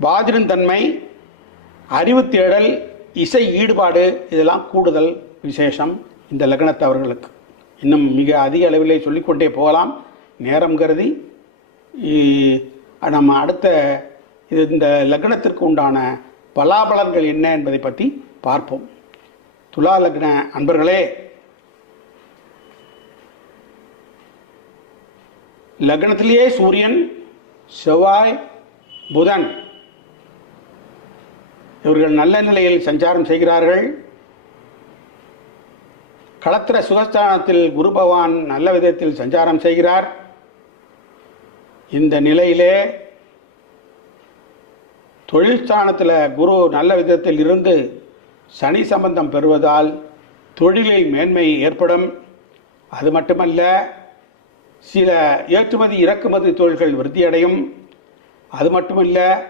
வாதிருந்தன்மை அறிவு தேடல் இசை ஈடுபாடு இதெல்லாம் கூடுதல் விசேஷம் இந்த லக்னத்தவர்களுக்கு இன்னும் மிக அதிக அளவிலே சொல்லிக்கொண்டே போகலாம். நேரம் கருதி நம்ம அடுத்த இது இந்த லக்னத்திற்கு உண்டான பலாபலன்கள் என்ன என்பதை பற்றி பார்ப்போம். துலா லக்ன அன்பர்களே லக்னத்திலேயே சூரியன் செவ்வாய் புதன் இவர்கள் நல்ல நிலையில் சஞ்சாரம் செய்கிறார்கள். களத்திர சுகஸ்தானத்தில் குரு பகவான் நல்ல விதத்தில் சஞ்சாரம் செய்கிறார். இந்த நிலையிலே தொழில்ஸ்தானத்தில் குரு நல்ல விதத்தில் இருந்து சனி சம்பந்தம் பெறுவதால் தொழிலில் மேன்மை ஏற்படும். அது மட்டுமல்ல சில ஏற்றுமதி இறக்குமதி தொழில்கள் விருத்தியடையும். அது மட்டுமல்ல